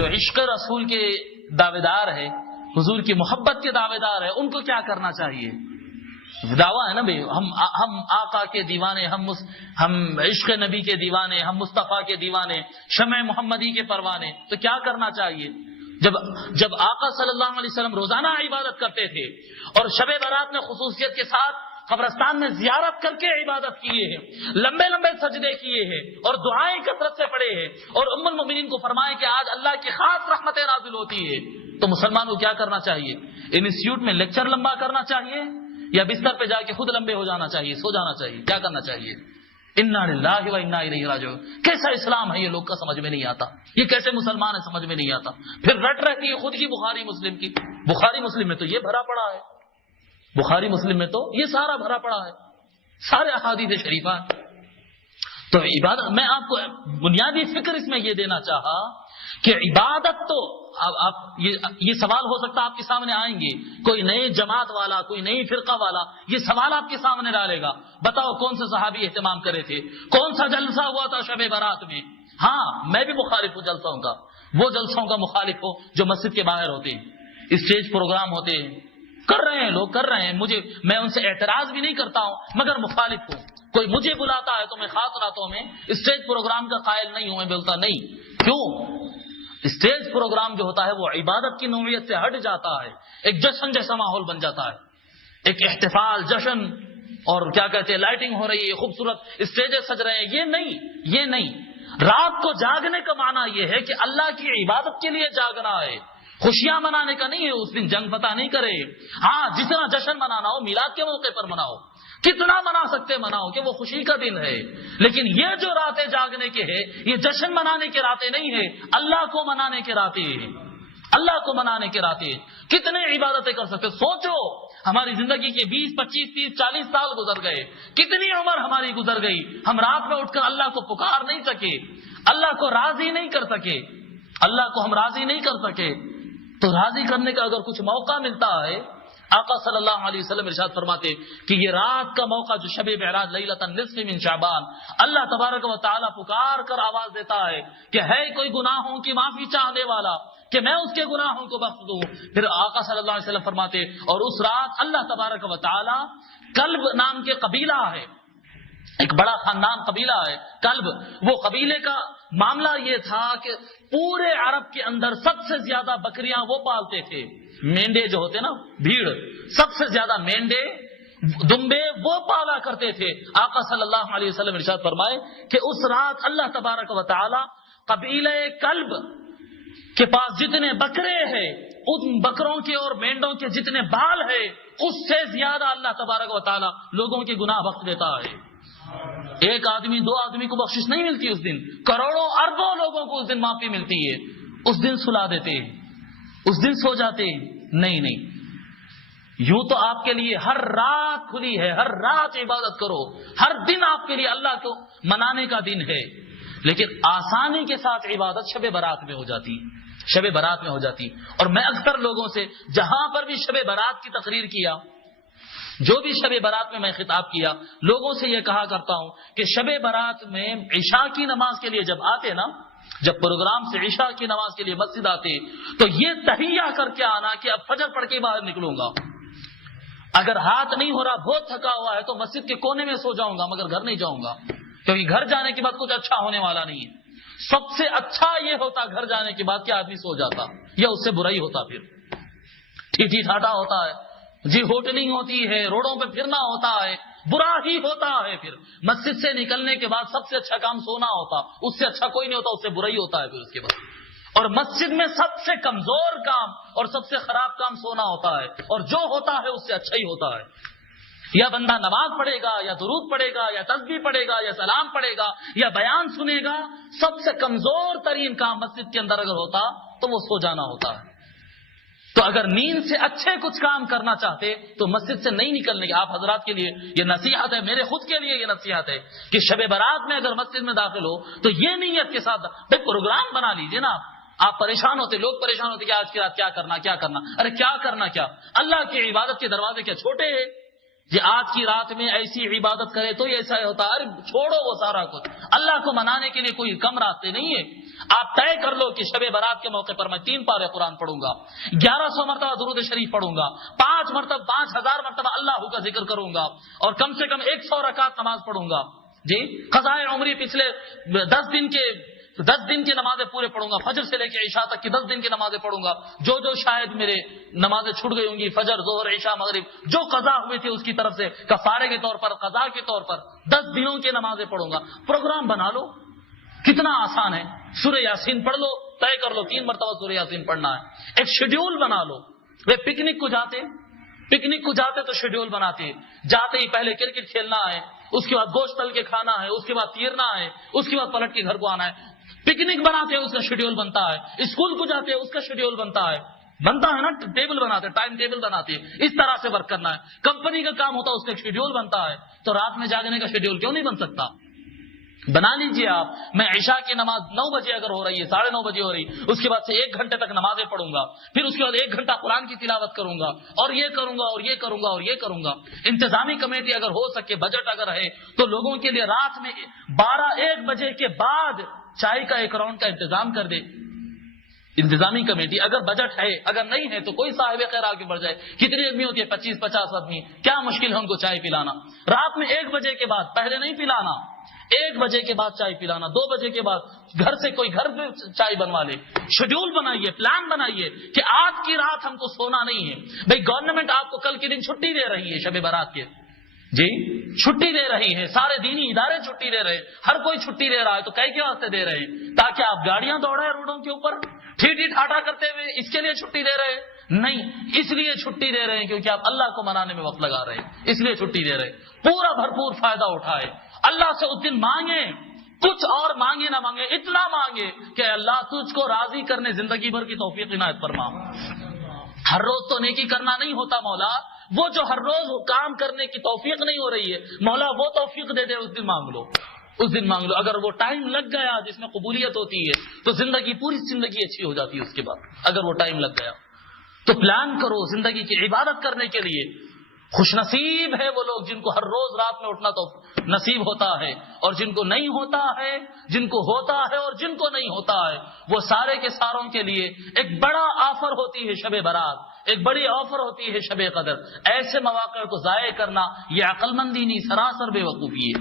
جو عشق رسول کے دعوے دار ہے، حضور کی محبت کے دعوے دار ہے، ان کو کیا کرنا چاہیے؟ دعویٰ ہے نا بھائی، ہم آقا کے دیوانے، ہم عشق نبی کے دیوانے، ہم مصطفیٰ کے دیوانے، شمع محمدی کے پروانے، تو کیا کرنا چاہیے؟ جب آقا صلی اللہ علیہ وسلم روزانہ عبادت کرتے تھے اور شب برات میں خصوصیت کے ساتھ قبرستان میں زیارت کر کے عبادت کیے ہیں، لمبے لمبے سجدے کیے ہیں اور دعائیں کثرت سے پڑھے ہیں، اور ام المؤمنین کو فرمائے کہ آج اللہ کی خاص رحمتیں نازل ہوتی ہے، تو مسلمان کو کیا کرنا چاہیے؟ انسٹیٹیوٹ میں لیکچر لمبا کرنا چاہیے یا بستر پہ جا کے خود لمبے ہو جانا چاہیے، سو جانا چاہیے؟ کیا کرنا چاہیے؟ انا للہ و انا الیہ راجعون۔ کیسا اسلام ہے یہ لوگ کا سمجھ میں نہیں آتا، یہ کیسے مسلمان ہے سمجھ میں نہیں آتا۔ پھر رٹ رہتی ہے خود کی بخاری مسلم کی، بخاری مسلم میں تو یہ بھرا پڑا ہے، بخاری مسلم میں تو یہ سارا بھرا پڑا ہے، سارے احادیث شریفہ۔ تو عبادت، میں آپ کو بنیادی فکر اس میں یہ دینا چاہا کہ عبادت تو یہ سوال ہو سکتا ہے آپ کے سامنے آئیں گے، کوئی نئی جماعت والا، کوئی نئی فرقہ والا یہ سوال آپ کے سامنے ڈالے گا، بتاؤ کون سے صحابی اہتمام کرے تھے، کون سا جلسہ ہوا تھا شب برات میں؟ ہاں میں بھی مخالف ہوں جلسوں کا، وہ جلسوں کا مخالف ہو جو مسجد کے باہر ہوتے ہیں، اسٹیج پروگرام ہوتے ہیں، کر رہے ہیں لوگ، کر رہے ہیں، میں ان سے اعتراض بھی نہیں کرتا ہوں مگر مخالف ہوں۔ کوئی مجھے بلاتا ہے تو میں خاص راتوں میں اسٹیج پروگرام کا قائل نہیں ہوں، میں بولتا نہیں۔ کیوں؟ اسٹیج پروگرام جو ہوتا ہے وہ عبادت کی نوعیت سے ہٹ جاتا ہے، ایک جشن جیسا ماحول بن جاتا ہے، ایک احتفال، جشن، اور کیا کہتے ہیں لائٹنگ ہو رہی ہے، خوبصورت اسٹیجیں سج رہے ہیں، یہ نہیں۔ رات کو جاگنے کا معنی یہ ہے کہ اللہ کی عبادت کے لیے جاگنا ہے، خوشیاں منانے کا نہیں ہے۔ اس دن جنگ پتہ نہیں کرے، ہاں جتنا جشن منانا ہو میلاد کے موقع پر مناؤ، کتنا منا سکتے مناؤ کہ وہ خوشی کا دن ہے، لیکن یہ جو راتیں جاگنے کے ہے یہ جشن منانے کے راتیں نہیں ہے، اللہ کو منانے کے راتیں ہیں، اللہ کو منانے کے راتیں۔ کتنے عبادتیں کر سکتے؟ سوچو ہماری زندگی کے 20 25 30 40 سال گزر گئے، کتنی عمر ہماری گزر گئی، ہم رات میں اٹھ کر اللہ کو پکار نہیں سکے، اللہ کو راضی نہیں کر سکے، اللہ کو ہم راضی نہیں کر سکے۔ تو راضی کرنے کا اگر کچھ موقع ملتا ہے، آقا صلی اللہ علیہ وسلم ارشاد فرماتے کہ یہ رات کا موقع جو شب معراج لیلۃ النصف من شعبان، اللہ تبارک و تعالی پکار کر آواز دیتا ہے کہ ہے کوئی گناہوں کی معافی چاہنے والا کہ میں اس کے گناہوں کو بخش دوں۔ پھر آقا صلی اللہ علیہ وسلم فرماتے اور اس رات اللہ تبارک و تعالی کلب نام کے قبیلہ ہے، ایک بڑا خاندان قبیلہ ہے کلب، وہ قبیلے کا معاملہ یہ تھا کہ پورے عرب کے اندر سب سے زیادہ بکریاں وہ پالتے تھے، مینڈے جو ہوتے نا، بھیڑ، سب سے زیادہ مینڈے دمبے وہ پالا کرتے تھے۔ آقا صلی اللہ علیہ وسلم ارشاد فرمائے کہ اس رات اللہ تبارک و تعالی قبیلہ کلب کے پاس جتنے بکرے ہیں، ان بکروں کے اور مینڈوں کے جتنے بال ہیں، اس سے زیادہ اللہ تبارک و تعالی لوگوں کے گناہ بخش دیتا ہے۔ ایک آدمی 2 آدمی کو بخشش نہیں ملتی اس دن، کروڑوں اربوں لوگوں کو اس دن معافی ملتی ہے۔ اس دن سلا دیتے ہیں، اس دن سو جاتے ہیں، نہیں، یوں تو آپ کے لیے ہر رات کھلی ہے، ہر رات عبادت کرو، ہر دن آپ کے لیے اللہ کو منانے کا دن ہے، لیکن آسانی کے ساتھ عبادت شب برات میں ہو جاتی، شب برات میں ہو جاتی۔ اور میں اکثر لوگوں سے جہاں پر بھی شب برات کی تقریر کیا، جو بھی شب برات میں خطاب کیا، لوگوں سے یہ کہا کرتا ہوں کہ شب برات میں عشاء کی نماز کے لیے جب آتے نا، جب پروگرام سے عشاء کی نماز کے لیے مسجد آتے تو یہ تحیہ کر کے آنا کہ اب فجر پڑھ کے باہر نکلوں گا، اگر ہاتھ نہیں ہو رہا، بہت تھکا ہوا ہے تو مسجد کے کونے میں سو جاؤں گا مگر گھر نہیں جاؤں گا، کیونکہ گھر جانے کے بعد کچھ اچھا ہونے والا نہیں ہے۔ سب سے اچھا یہ ہوتا گھر جانے کے بعد کہ آدمی سو جاتا، یا اس سے برا ہی ہوتا، پھر ٹھیٹھی ٹھاٹا ہوتا ہے، جی ہوٹلنگ ہوتی ہے، روڈوں پہ پھرنا ہوتا ہے، برا ہی ہوتا ہے۔ پھر مسجد سے نکلنے کے بعد سب سے اچھا کام سونا ہوتا، اس سے اچھا کوئی نہیں ہوتا، اس سے برا ہی ہوتا ہے پھر اس کے بعد۔ اور مسجد میں سب سے کمزور کام اور سب سے خراب کام سونا ہوتا ہے، اور جو ہوتا ہے اس سے اچھا ہی ہوتا ہے۔ یا بندہ نماز پڑھے گا، یا درود پڑھے گا، یا تسبیح پڑھے گا، یا سلام پڑھے گا، یا بیان سنے گا، سب سے کمزور ترین کام مسجد کے اندر اگر ہوتا تو وہ سو جانا ہوتا ہے۔ تو اگر نیند سے اچھے کچھ کام کرنا چاہتے تو مسجد سے نہیں نکلنے کے۔ آپ حضرات کے لیے یہ نصیحت ہے، میرے خود کے لیے یہ نصیحت ہے کہ شب برات میں اگر مسجد میں داخل ہو تو یہ نیت کے ساتھ پروگرام بنا لیجئے نا۔ آپ پریشان ہوتے، لوگ پریشان ہوتے کہ آج کی رات کیا کرنا، ارے کیا کرنا، کیا اللہ کی عبادت کے دروازے کیا چھوٹے ہیں؟ یہ آج کی رات میں ایسی عبادت کرے تو یہ ایسا ہوتا ہے، ارے چھوڑو وہ سارا کچھ، اللہ کو منانے کے لیے کوئی کم راستے نہیں ہے۔ آپ طے کر لو کہ شب برات کے موقع پر میں 3 پارے قرآن پڑھوں گا، 1100 مرتبہ درود شریف پڑھوں گا، 5000 مرتبہ اللہ کا ذکر کروں گا، اور کم سے کم 100 رکعت نماز پڑھوں گا۔ جی قضائے عمری پچھلے 10 دن کی نمازیں پورے پڑھوں گا، فجر سے لے کے عشاء تک کی 10 دن کی نمازیں پڑھوں گا، جو شاید میرے نمازیں چھوٹ گئی ہوں گی، فجر، ظہر، عشاء، مغرب جو قضا ہوئی تھی اس کی طرف سے کفارے کے طور پر، قضا کے طور پر 10 دنوں کی نمازیں پڑھوں گا۔ پروگرام بنا لو، کتنا آسان ہے۔ سورہ یاسین پڑھ لو، طے کر لو 3 مرتبہ سورہ یاسین پڑھنا ہے۔ ایک شیڈیول بنا لو۔ وہ پکنک کو جاتے تو شیڈیول بناتے، جاتے ہی پہلے کرکٹ کھیلنا ہے، اس کے بعد گوشت تل کے کھانا ہے، اس کے بعد تیرنا ہے، اس کے بعد پلٹ کے گھر کو آنا ہے۔ پکنک بناتے ہیں اس کا شیڈیول بنتا ہے، اسکول کو جاتے ہیں اس کا شیڈیول بنتا ہے نا، ٹیبل بناتے ہیں، ٹائم ٹیبل بناتے ہیں، اس طرح سے ورک کرنا ہے۔ کمپنی کا کام ہوتا ہے، اس کا شیڈیول بنتا ہے، تو رات میں جاگنے کا شیڈیول کیوں نہیں بن سکتا؟ بنا لیجئے آپ۔ میں عشاء کی نماز 9 بجے اگر ہو رہی ہے، 9:30 بجے ہو رہی، اس کے بعد سے 1 گھنٹے تک نمازیں پڑھوں گا، پھر اس کے بعد 1 گھنٹہ قرآن کی تلاوت کروں گا، اور یہ کروں گا اور یہ کروں گا اور یہ کروں گا۔ انتظامی کمیٹی اگر ہو سکے، بجٹ اگر ہے تو لوگوں کے لیے رات میں 12-1 بجے کے بعد چائے کا 1 راؤنڈ کا انتظام کر دے۔ انتظامی کمیٹی اگر بجٹ ہے، اگر نہیں ہے تو کوئی صاحب خیر آگے بڑھ جائے۔ کتنی آدمی ہوتی ہے؟ 25-50 آدمی، کیا مشکل ہے ان کو چائے پلانا؟ رات میں 1 بجے کے بعد، پہلے نہیں پلانا، 1 بجے کے بعد چائے پلانا، 2 بجے کے بعد گھر سے کوئی گھر پہ چائے بنوا لے۔ شیڈیول بنائیے، پلان بنائیے کہ آج کی رات ہم کو سونا نہیں ہے۔ بھئی گورنمنٹ آپ کو کل کے دن چھٹی دے رہی ہے، شب برات کے، جی چھٹی دے رہی ہے، سارے دینی ادارے چھٹی دے رہے ہیں، ہر کوئی چھٹی دے رہا ہے، تو کئی کے واسطے دے رہے ہیں؟ تاکہ آپ گاڑیاں دوڑائیں روڈوں کے اوپر ٹھیٹھی ٹھاٹا کرتے ہوئے، اس کے لیے چھٹی دے رہے ہیں؟ نہیں، اس لیے چھٹی دے رہے ہیں کیونکہ آپ اللہ کو منانے میں وقت لگا رہے ہیں، اس لیے چھٹی دے رہے ہیں۔ پورا بھرپور فائدہ اٹھائے، اللہ سے اس دن مانگے، کچھ اور مانگے نہ مانگے، اتنا مانگے کہ اللہ تجھ کو راضی کرنے زندگی بھر کی توفیق عنایت فرما۔ ہر روز تو نیکی کرنا نہیں ہوتا مولا، وہ جو ہر روز کام کرنے کی توفیق نہیں ہو رہی ہے مولا، وہ توفیق دے دے، اس دن مانگ لو، اس دن مانگ لو۔ اگر وہ ٹائم لگ گیا جس میں قبولیت ہوتی ہے تو زندگی، پوری زندگی اچھی ہو جاتی ہے اس کے بعد، اگر وہ ٹائم لگ گیا تو پلان کرو زندگی کی عبادت کرنے کے لیے۔ خوش نصیب ہے وہ لوگ جن کو ہر روز رات میں اٹھنا تو نصیب ہوتا ہے، اور جن کو نہیں ہوتا ہے، جن کو ہوتا ہے اور جن کو نہیں ہوتا ہے، وہ سارے کے ساروں کے لیے ایک بڑا آفر ہوتی ہے شب برات، ایک بڑی آفر ہوتی ہے شب قدر۔ ایسے مواقع کو ضائع کرنا یہ عقل مندی نہیں، سراسر بے وقوفی ہے۔